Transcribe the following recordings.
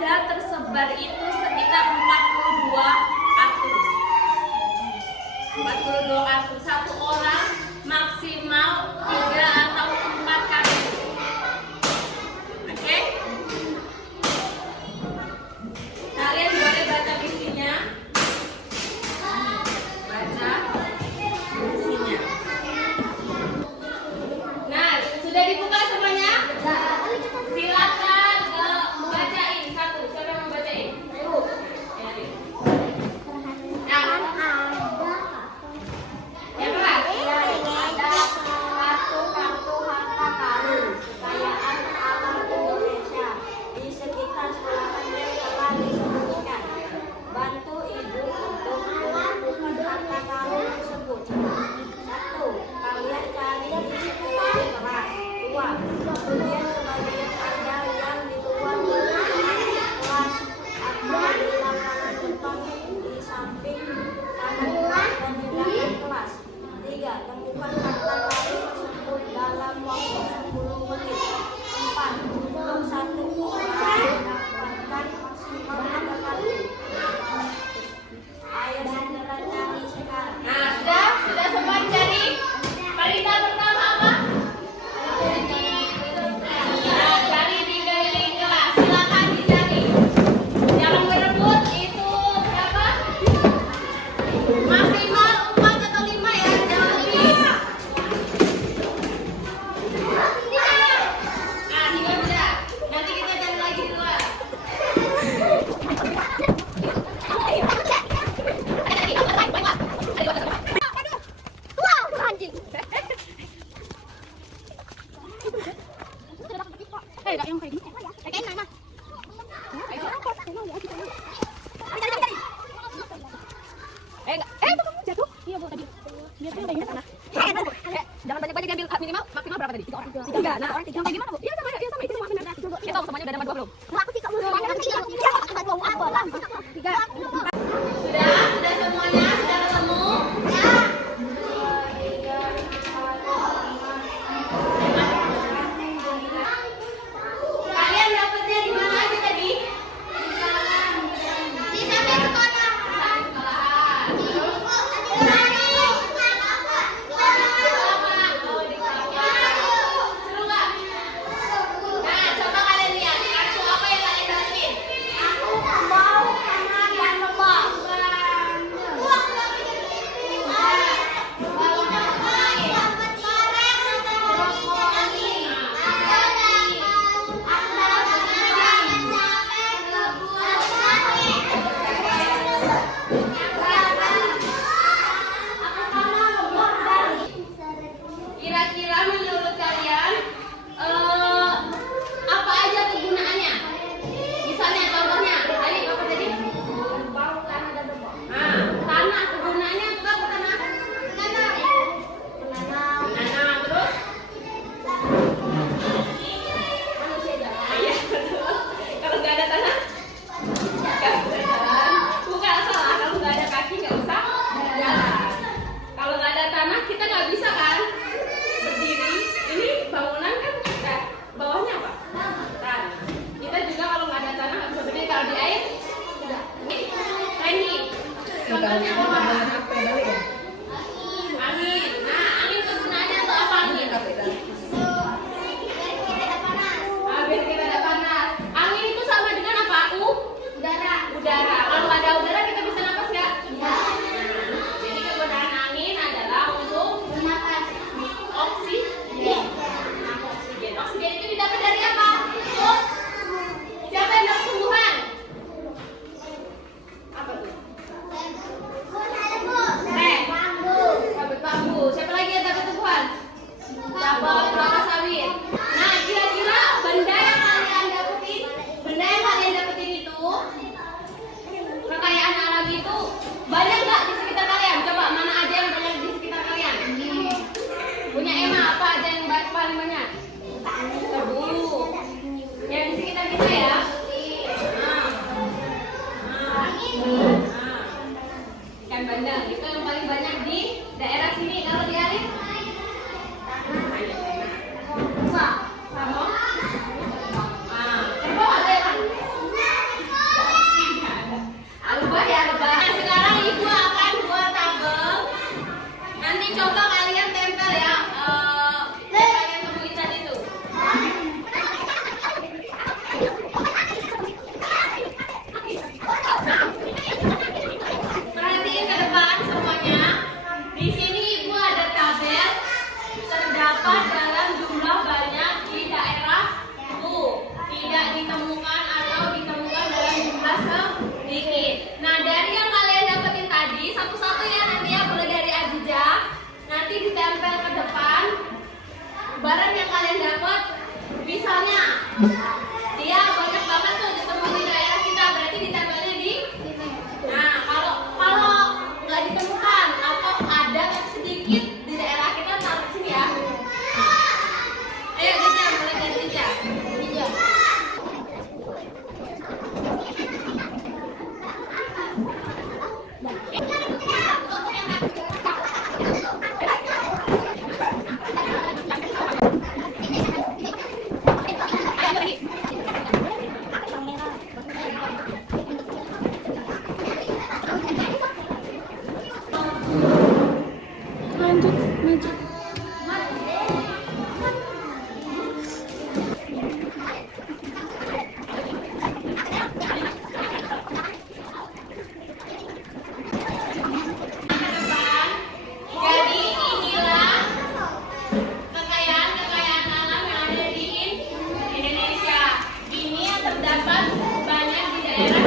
Tersebar itu sekitar 42 kartu. 42 kartu. Satu orang maksimal 3 atau 4 kartu. Oke? Kalian boleh baca isinya. Baca isinya. Nah, sudah dibuka semuanya? Silakan bacain satu. Siapa yang mau bacain? Jangan banyak-banyak diambil, minimal maksimal berapa tadi? 3 orang. 3. Nah, orang 3 kayak gimana, Bu? Iya sama itu semua benar. Kita tahu semuanya udah dapat 2 belum? Aku sih belum. Tiga. Sudah semuanya, sudah ketemu? Kalian dapatnya di mana aja tadi? Di sampai sekolah. Seru nggak? Nah, coba kalian lihat kartu apa yang kalian dapetin. Kira-kira menurut kalian apa aja kegunaannya? Misalnya contohnya, Ali apa tadi? Tanah kegunaannya untuk apa tanah? Menanam terus? Manusia jalan. Iya betul. Kalau nggak ada tanah? Nggak bisa jalan. Bukan salah, kalau nggak ada kaki nggak usah jalan. Kalau nggak ada tanah kita nggak bisa kan berdiri. Ini bangunan kan bawahnya apa? Tanah. Kita juga kalau nggak ada tanah nggak bisa berdiri. Kalau di air, Randy. Contohnya apa? Angin. Nah, angin kegunaannya untuk apa angin? Biar kita ada panas. Angin itu sama dengan apa? Udara. Kalau ada udara kita bisa napas nggak? Jadi kegunaan angin adalah untuk oksigen. Oksigen itu didapat dari apa? Siapa yang dapat tumbuhan? Apa tuh? Dapat bambu. Siapa lagi yang dapat tumbuhan? Dapat kelapa sawit. Nah, kira-kira benda yang kalian dapetin itu, kekayaan alam itu banyak nggak di sekitar kalian? Coba mana aja yang banyak di sekitar kalian? Punya Emma apa aja yang paling banyak? Tebu. Yang di sekitar kita ya. Ikan bandeng itu yang paling banyak di daerah sini. Kalau di Arif? Sama? Kerbau ada ya? Lebah ya, lebah. Nah, sekarang ibu akan buat tabel. Nanti coba kalian tempel ya. Yang kalian temuin tadi tuh. Perhatiin ke depan semuanya. Di sini ibu ada tabel terdapat dalam jumlah banyak di daerah Bu. Tidak ditemukan atau ditemukan dalam jumlah sedikit. Nah, dari yang kalian dapetin tadi, satu-satu ya nanti ya, mulai dari Adija. Nanti ditempel ke depan barang yang kalian dapat. Misalnya, dia banyak banget tuh ditemukan di daerah kita, berarti ditempelnya di. Nah, kalau nggak ditemukan atau ada tapi sedikit di daerah kita, taruh di sini ya. Ayo Adija, mulai dari Adija. Jadi inilah kekayaan alam yang ada di Indonesia. Ini yang terdapat banyak di daerah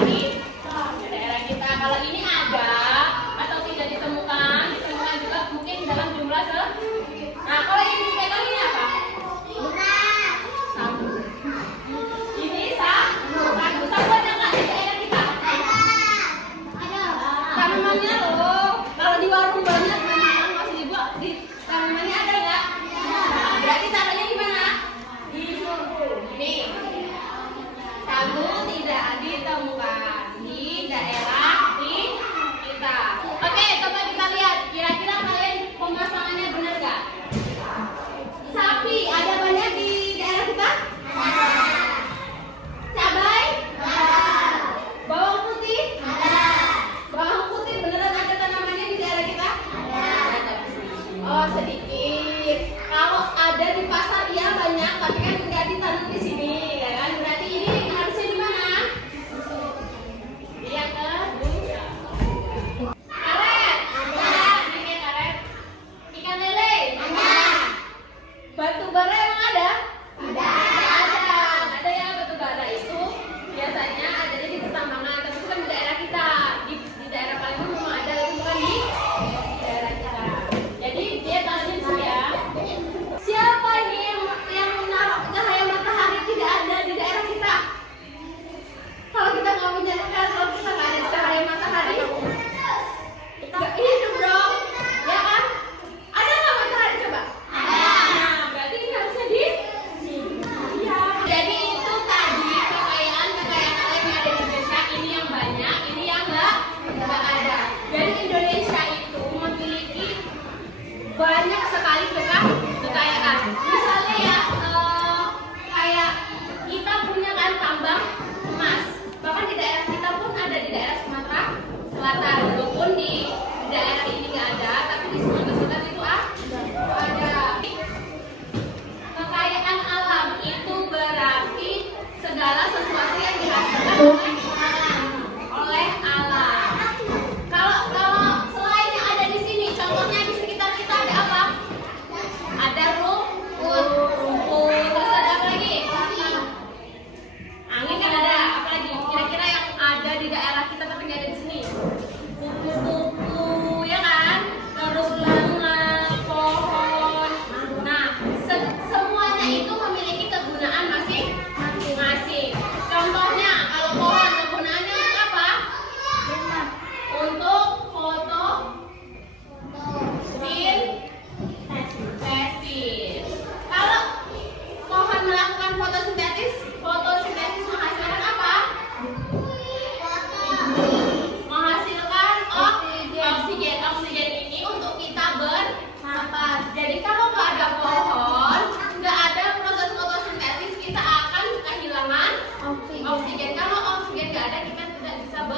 dan ikan tidak bisa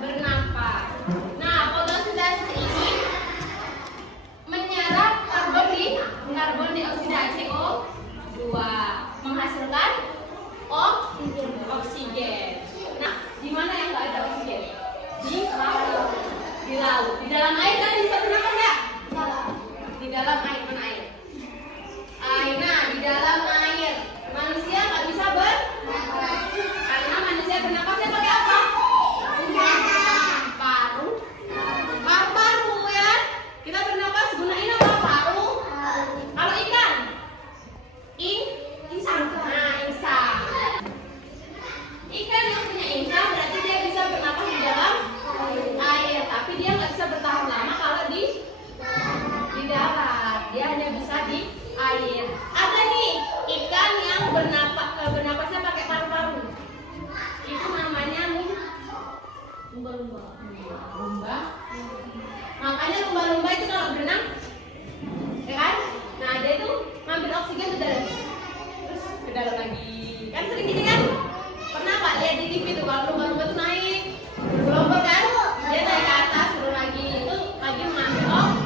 bernapas. Nah, fotosintesa ini menyerap karbon dioksidasi CO2, menghasilkan oksigen. Nah, di mana yang nggak ada oksigen? Di laut. Di dalam air kan bisa bernapas ya? Di dalam air, mana air? Nah, di dalam air manusia nggak bisa karena manusia bernapasnya pakai apa? Paru ya. Kita bernapas gunain apa? Paru. Kalau ikan? Insang. Nah, insang. Ikan yang punya insang berarti dia bisa bernapas di dalam air, tapi dia nggak bisa bertahan lama kalau di darat. Dia hanya bisa di air. Ada nih ikan yang bernapasnya pakai paru-paru. Itu namanya lumba-lumba. Makanya lumba-lumba itu kalau berenang, ya kan? Nah, dia itu ngambil oksigen ke dalam, terus ke dalam lagi. Kan sering gini kan? Pernah nggak lihat di TV tuh kalau lumba-lumba itu naik bergelombang kan? Dia naik ke atas, turun lagi. Itu lagi mengambil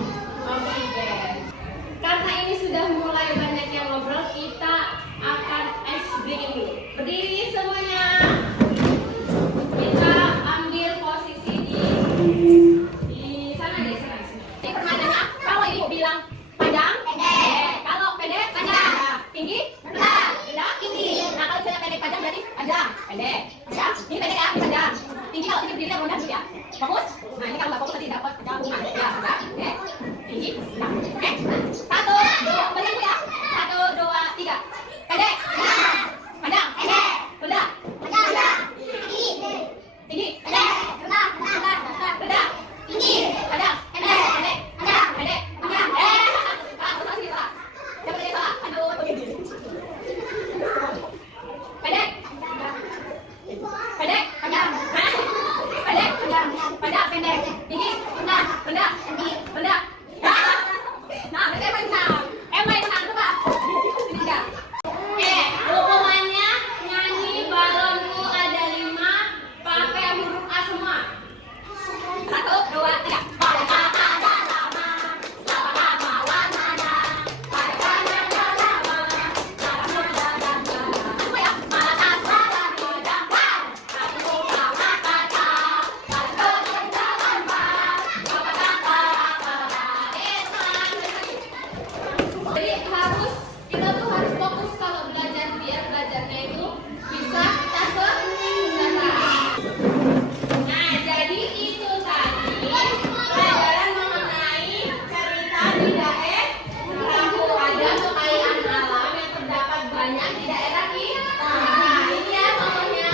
oksigen. Karena ini sudah mulai banyak yang ngobrol, kita akan ice breaking dulu. Berdiri semuanya. Kita ambil posisi di sana deh, sana. Ini pertanyaannya, kalau ini bilang panjang, pendek. Kalau pendek, panjang. Tinggi, rendah. Rendah, tinggi. Nah, kalau misalnya pendek panjang berarti panjang, pendek. Panjang. Ini pendek ya, ini panjang. Tinggi kalau tinggi berdiri rendah dulu ya. Fokus. Nah, ini kalau nggak fokus nanti dapat gabungan. Ya, rendah. Oke. Tinggi, rendah. Oke. 1, 2, beribu ya. 1, 2, 3. Pendek, panjang, pendek, rendah, tinggi, pendek, rendah, tinggi, panjang, pendek, pendek, panjang. Salah sih salah. Coba deh salah. Aduh, begini. Pendek, pendek, panjang, pendek, panjang, pendek, tinggi, rendah, tinggi, rendah. Nah, berarti menang. Main menang coba. Ini enggak. Hukumannya nyanyi balonku ada 5 pakai huruf A semua. 1, 2, 3. Kita tuh harus fokus kalau belajar, biar belajarnya itu bisa kita selesai. Nah, jadi itu tadi pelajaran mengenai cerita di daerah. Ada kekayaan alam yang terdapat banyak di daerah kita. Nah, ini ya contohnya.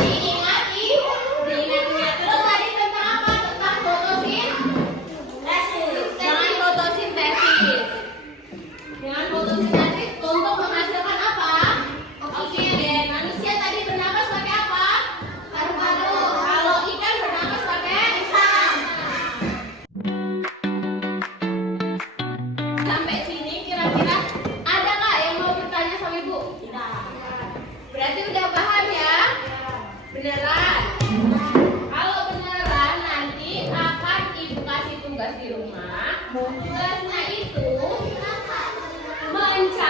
Diingat-ingat. Terus tadi tentang apa? Tentang fotosintesis. Dengan fotosintesis untuk menghasilkan apa? Oksigen. Manusia tadi bernapas pakai apa? Paru-paru. Kalau ikan bernapas pakai insang. Sampai sini kira-kira ada nggak yang mau bertanya sama ibu? Tidak. Berarti udah paham ya? Beneran? Kalau beneran nanti akan ibu kasih tugas di rumah. Tugasnya itu mencari